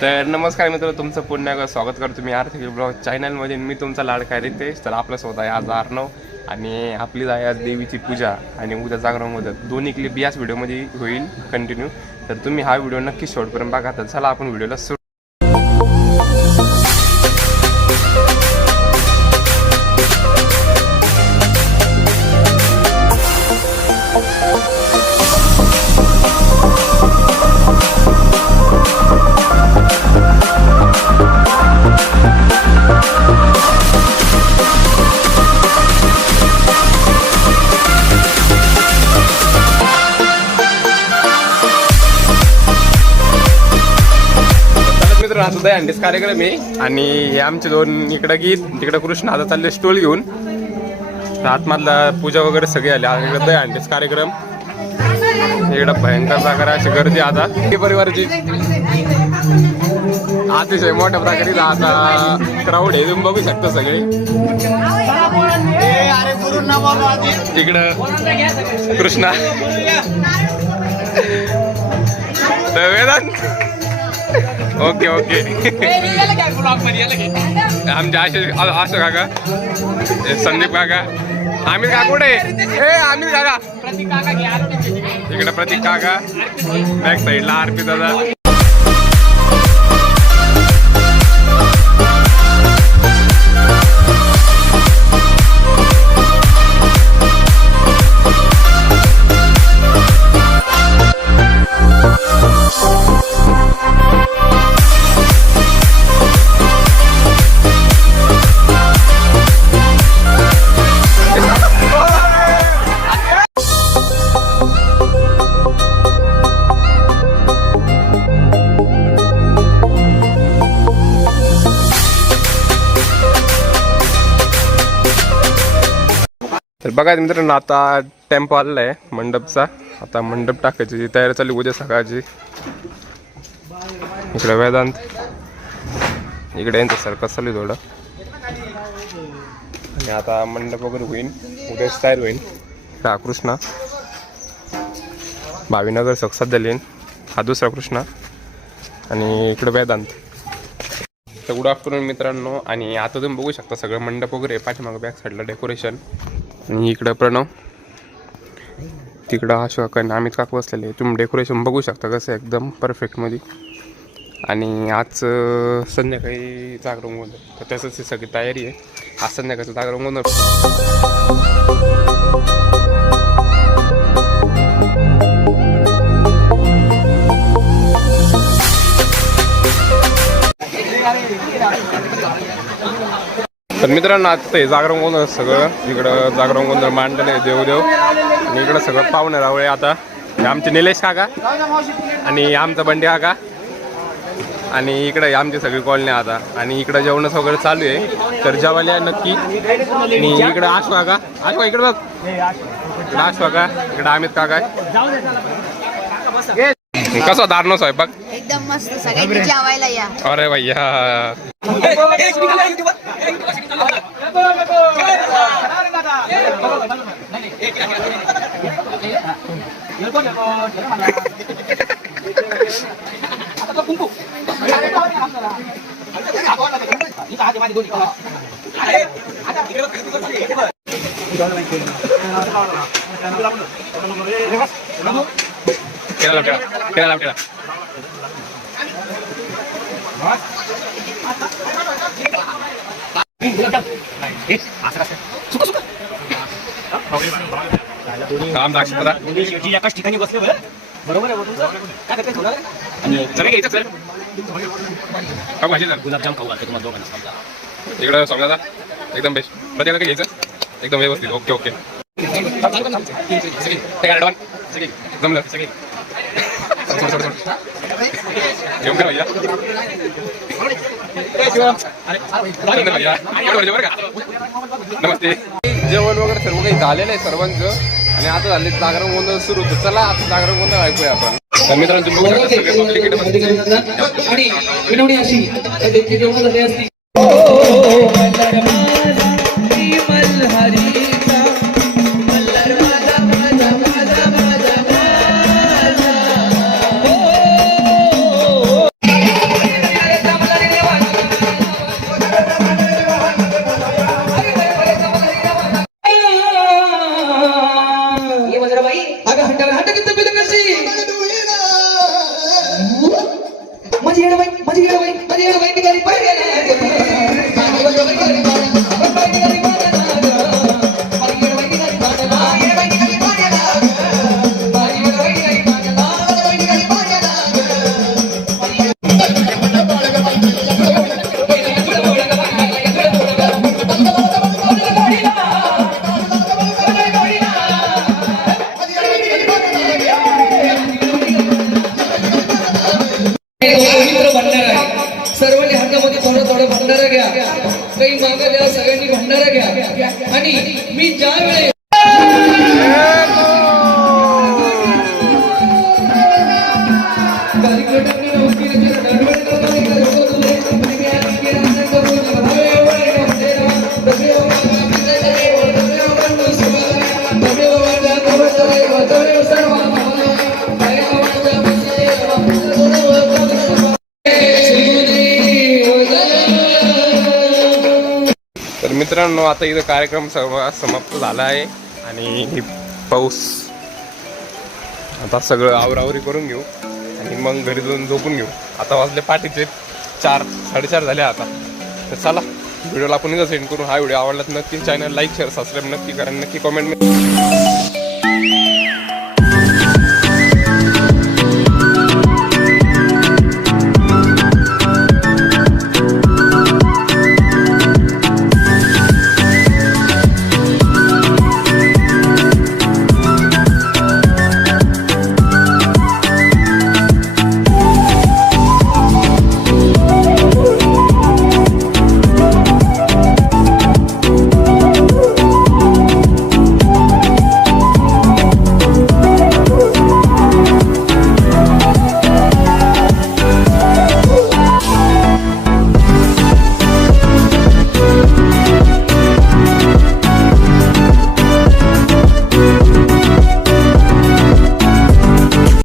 तर नमस्कार मित्र, तुमचं पुन्हा एकदा स्वागत करतो मी आर्थिक ब्लॉग चॅनलमध्ये. मी तुमचा लाडका रितेश. तर आपलं स्वतः आहे आज अर्णव आणि आपली आहे आज देवीची पूजा आणि उद्या जागरण होतं. दोन्ही क्लिप याच व्हिडिओमध्ये होईल कंटिन्यू. तर तुम्ही हा व्हिडिओ नक्की शेवटपर्यंत बघा. तर चला आपण व्हिडिओला सुरू. आता दहीहंडीचा कार्यक्रम आहे आणि हे आमचे दोन इकडं गीत तिकडं कृष्ण आता चालले स्टोल घेऊन. आतमधला पूजा वगैरे सगळे आले. इकडं दहीहंडीचा कार्यक्रम, इकडं भयंकर प्रकारे अशी गर्दी. आता परिवाराची अतिशय मोठ्या प्रकारे आता क्राऊड आहे, तुम्ही बघू शकता सगळे. तिकडं कृष्णा वेदांत. Okay okay. आमचे आशा काका, संदीप काका, आमिर काका कुठे? आमिर काका इकडे, प्रतीक काका बॅक साईडला, आरपी दादा. तर बघा मित्रांनो, आता टेम्पो आलेला आहे मंडपचा. आता मंडप टाकायची तयारी चालली उद्या सकाळची. इकडे वेदांत, इकडे यांचं सर्कस चालू थोडं. आणि आता मंडप वगैरे होईल, उद्या तयार होईल. हा कृष्णा भावीनगर सक्सात झाली, हा दुसरा कृष्णा आणि इकडे वेदांत. तर गुड आफ्टरनून मित्रांनो. आणि आता तुम्ही बघू शकता सगळं मंडप वगैरे, पाठीमागं बॅक साईडला डेकोरेशन. आणि इकडं प्रणव, तिकडं अशोक आणि अमित काका बसलेले. तुम्ही डेकोरेशन बघू शकता कसं एकदम परफेक्टमध्ये. आणि आज संध्याकाळी जागरण गोंधळ, तर त्याचंच सगळी तयारी आहे. आज संध्याकाळचं जागरण गोंधळ. तर मित्रांनो, आता ते जागरण गोंधळ सगळं इकडं जागरण गोंधळ मांडलं आहे देवदेव. आणि इकडं सगळं पाहुणे रावळे. आता आमचे निलेश काका आणि आमचा बंडी काका आणि इकडं आमची सगळी कॉलनी आता. आणि इकडं जेवणच वगैरे चालू आहे, तर जेवायला नक्की. आणि इकडं आशू काका, आशू इकडं बघ, इकडं आशू काका, इकडं अमित काका. कसं दारणं स्वयंपाक? एकदम मस्त, सगळ्यांनी जेवायला या. अरे भैया, एकाच ठिकाणी बसले बरोबर आहे. काय करते गुलाबजाम खाऊ घालते तुम्हाला दोघांना. इकडं समजा एकदम बेस्ट. प्रत्येकाला काय घ्यायचं एकदम व्यवस्थित. Okay okay. जमलं जेवण करा भैया. नमस्ते. जेवण वगैरे सर्व काही झालेलं आहे सर्वांचं. आणि आता झाले जागरण गोंधळ सुरू होतं. चला आता जागरण गोंधळ ऐकूया आपण. मित्रांनो तुम्ही बघू शकता सगळे पब्लिक पवित्र भंडारा आहे. सर्वांनी हातामध्ये थोडं थोडं भंडारा घ्या, काही मागा द्या, सगळ्यांनी भंडारा घ्या. आणि मी ज्या वेळेस तर मित्रांनो आता इथं कार्यक्रम समाप्त झाला आहे आणि पाऊस आता सगळं आवरावरी करून घेऊ आणि मग घरी जाऊन झोपून घेऊ. आता वाजले पाठीचे 4-4:30 झाले आता. तर चला व्हिडिओला आपण इथं सेंड करू. हा व्हिडिओ आवडला तर नक्की चॅनल लाईक शेअर सबस्क्राईब नक्की करा, नक्की कमेंट